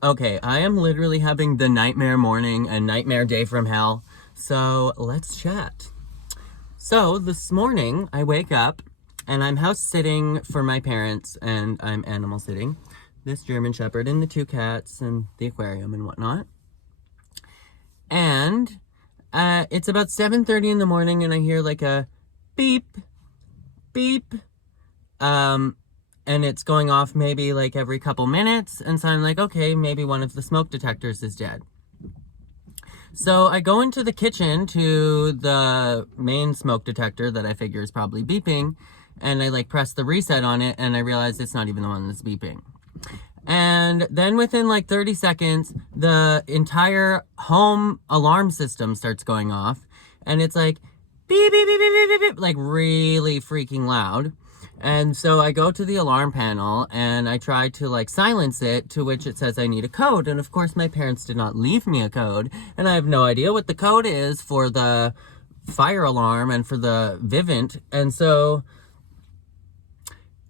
Okay, I am literally having the nightmare morning and nightmare day from hell. So let's chat. So this morning I wake up and I'm house sitting for my parents and I'm animal sitting. This German Shepherd and the two cats and the aquarium and whatnot. And it's about 7:30 in the morning and I hear like a beep, beep. Um, and it's going off maybe like every couple minutes. And so I'm like, okay, maybe one of the smoke detectors is dead. So I go into the kitchen to the main smoke detector that I figure is probably beeping, and I like press the reset on it, and I realize it's not even the one that's beeping. And then within like 30 seconds, the entire home alarm system starts going off, and it's like beep, beep, beep, beep, beep, beep, beep, like really freaking loud. And so I go to the alarm panel and I try to like silence it, to which it says I need a code. And of course, my parents did not leave me a code, and I have no idea what the code is for the fire alarm and for the Vivint. And so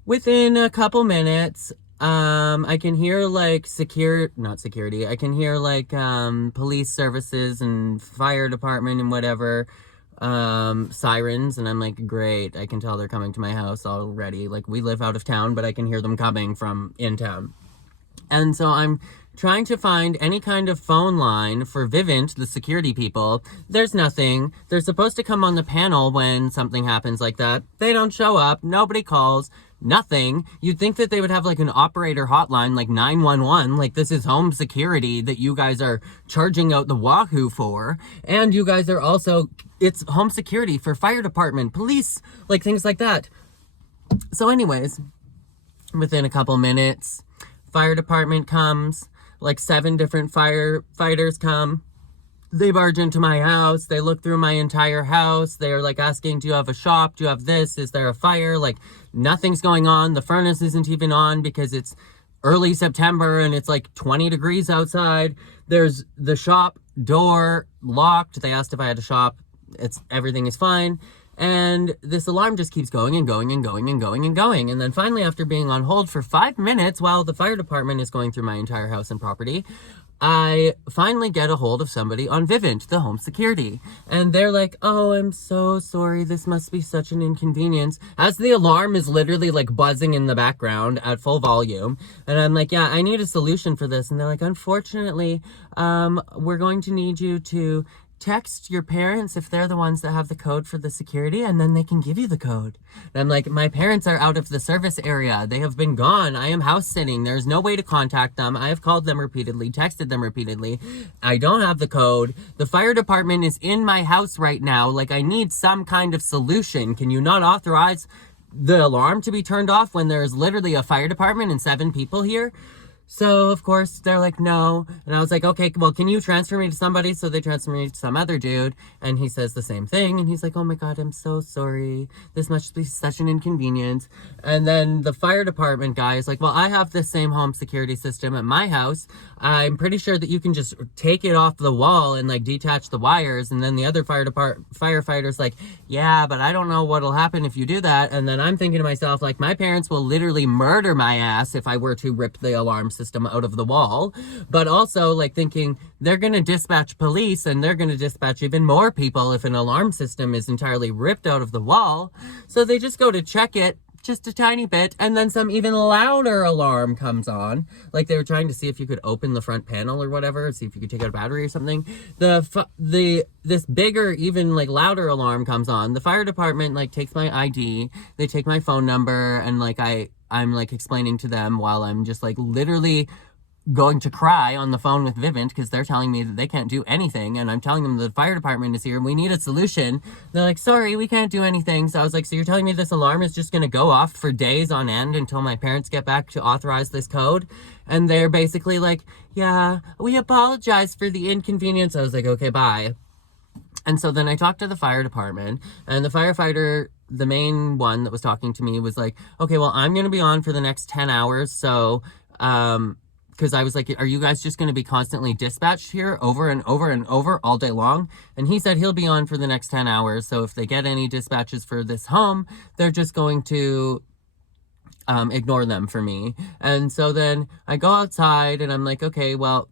within a couple minutes, I can hear like not security, I can hear like police services and fire department and whatever sirens, and I'm like, great, I can tell they're coming to my house already. Like, we live out of town, but I can hear them coming from in town. And so I'm trying to find any kind of phone line for Vivint, the security people. There's nothing. They're supposed to come on the panel when something happens like that. They don't show up. Nobody calls. Nothing. You'd think that they would have like an operator hotline, like 911. Like, this is home security that you guys are charging out the wahoo for. And you guys are also, it's home security for fire department, police, like things like that. So anyways, within a couple minutes, fire department comes, like 7 different firefighters come. They barge into my house. They look through my entire house. They're like asking, do you have a shop? Do you have this? Is there a fire? Like, nothing's going on. The furnace isn't even on because it's early September and it's like 20 degrees outside. There's the shop door locked. They asked if I had a shop. Everything is fine. And this alarm just keeps going and going and going and going and going. And then finally, after being on hold for 5 minutes while the fire department is going through my entire house and property, I finally get a hold of somebody on Vivint, the home security. And they're like, oh, I'm so sorry. This must be such an inconvenience. As the alarm is literally like buzzing in the background at full volume. And I'm like, yeah, I need a solution for this. And they're like, unfortunately, we're going to need you to text your parents if they're the ones that have the code for the security, and then they can give you the code. And I'm like, my parents are out of the service area. They have been gone. I am house sitting. There's no way to contact them. I have called them repeatedly, texted them repeatedly. I don't have the code. The fire department is in my house right now. Like, I need some kind of solution. Can you not authorize the alarm to be turned off when there's literally a fire department and 7 people here? So, of course, they're like, no. And I was like, okay, well, can you transfer me to somebody? So they transfer me to some other dude. And he says the same thing. And he's like, oh my God, I'm so sorry. This must be such an inconvenience. And then the fire department guy is like, well, I have this same home security system at my house. I'm pretty sure that you can just take it off the wall and like detach the wires. And then the other firefighter's like, yeah, but I don't know what'll happen if you do that. And then I'm thinking to myself, like, my parents will literally murder my ass if I were to rip the alarm system out of the wall. But also like thinking they're going to dispatch police and they're going to dispatch even more people if an alarm system is entirely ripped out of the wall. So they just go to check it just a tiny bit, and then some even louder alarm comes on. Like, they were trying to see if you could open the front panel or whatever, see if you could take out a battery or something. This bigger, even like louder alarm comes on. The fire department like takes my ID, they take my phone number, and like I'm like explaining to them while I'm just like literally going to cry on the phone with Vivint because they're telling me that they can't do anything, and I'm telling them the fire department is here and we need a solution. They're like, sorry, we can't do anything. So I was like, so you're telling me this alarm is just going to go off for days on end until my parents get back to authorize this code? And they're basically like, yeah, we apologize for the inconvenience. I was like, okay, bye. And so then I talked to the fire department, and the firefighter, the main one that was talking to me, was like, okay, well, I'm going to be on for the next 10 hours. So, because I was like, are you guys just going to be constantly dispatched here over and over and over all day long? And he said he'll be on for the next 10 hours. So if they get any dispatches for this home, they're just going to ignore them for me. And so then I go outside and I'm like, okay, well,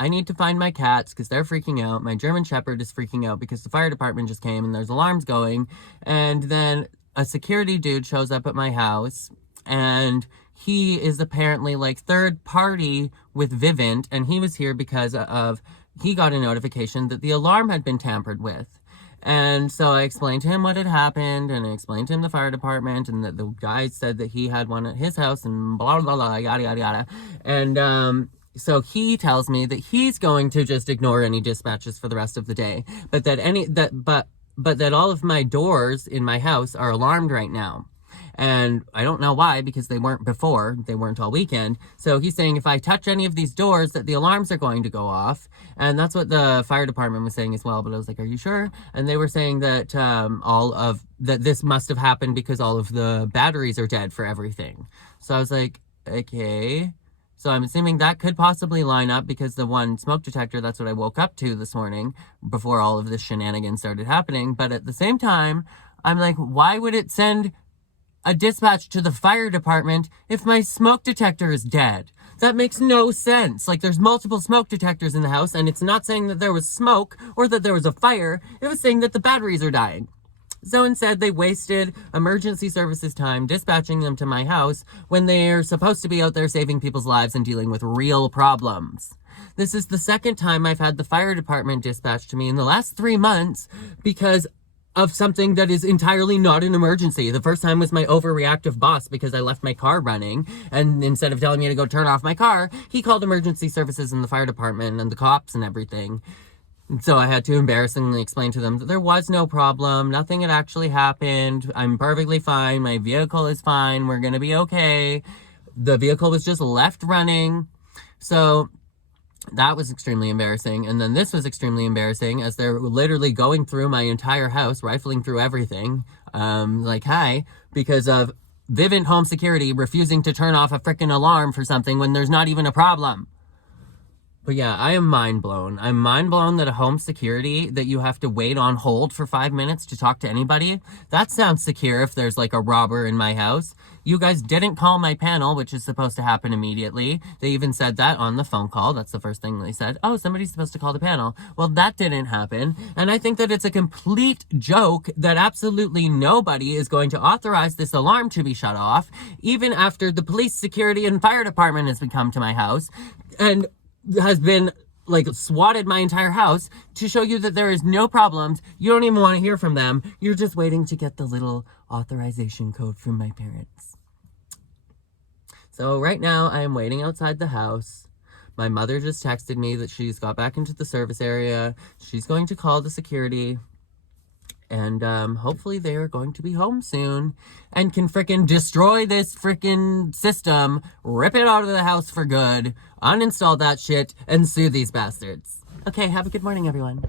I need to find my cats because they're freaking out. My German Shepherd is freaking out because the fire department just came and there's alarms going. And then a security dude shows up at my house, and he is apparently like third party with Vivint, and he was here because he got a notification that the alarm had been tampered with. And so I explained to him what had happened, and I explained to him the fire department, and that the guy said that he had one at his house, and blah, blah, blah, yada, yada, yada. And, so he tells me that he's going to just ignore any dispatches for the rest of the day, but that all of my doors in my house are alarmed right now. And I don't know why, because they weren't before. They weren't all weekend. So he's saying if I touch any of these doors that the alarms are going to go off. And that's what the fire department was saying as well. But I was like, are you sure? And they were saying that that this must have happened because all of the batteries are dead for everything. So I was like, okay. So I'm assuming that could possibly line up because the one smoke detector, that's what I woke up to this morning before all of this shenanigans started happening. But at the same time, I'm like, why would it send a dispatch to the fire department if my smoke detector is dead? That makes no sense. Like, there's multiple smoke detectors in the house, and it's not saying that there was smoke or that there was a fire. It was saying that the batteries are dying. So instead, they wasted emergency services time dispatching them to my house when they're supposed to be out there saving people's lives and dealing with real problems. This is the second time I've had the fire department dispatched to me in the last 3 months because of something that is entirely not an emergency. The first time was my overreactive boss because I left my car running, and instead of telling me to go turn off my car, he called emergency services and the fire department and the cops and everything. So I had to embarrassingly explain to them that there was no problem. Nothing had actually happened. I'm perfectly fine. My vehicle is fine. We're going to be okay. The vehicle was just left running. So that was extremely embarrassing. And then this was extremely embarrassing as they're literally going through my entire house, rifling through everything. Like, hi, because of Vivint Home Security refusing to turn off a freaking alarm for something when there's not even a problem. But yeah, I am mind blown. I'm mind blown that a home security, that you have to wait on hold for 5 minutes to talk to anybody. That sounds secure if there's like a robber in my house. You guys didn't call my panel, which is supposed to happen immediately. They even said that on the phone call. That's the first thing they said. Oh, somebody's supposed to call the panel. Well, that didn't happen. And I think that it's a complete joke that absolutely nobody is going to authorize this alarm to be shut off, even after the police, security, and fire department has come to my house and has been like swatted my entire house to show you that there is no problems. You don't even want to hear from them. You're just waiting to get the little authorization code from my parents. So right now I am waiting outside the house. My mother just texted me that she's got back into the service area. She's going to call the security. And hopefully they are going to be home soon and can frickin' destroy this frickin' system, rip it out of the house for good, uninstall that shit, and sue these bastards. Okay, have a good morning, everyone.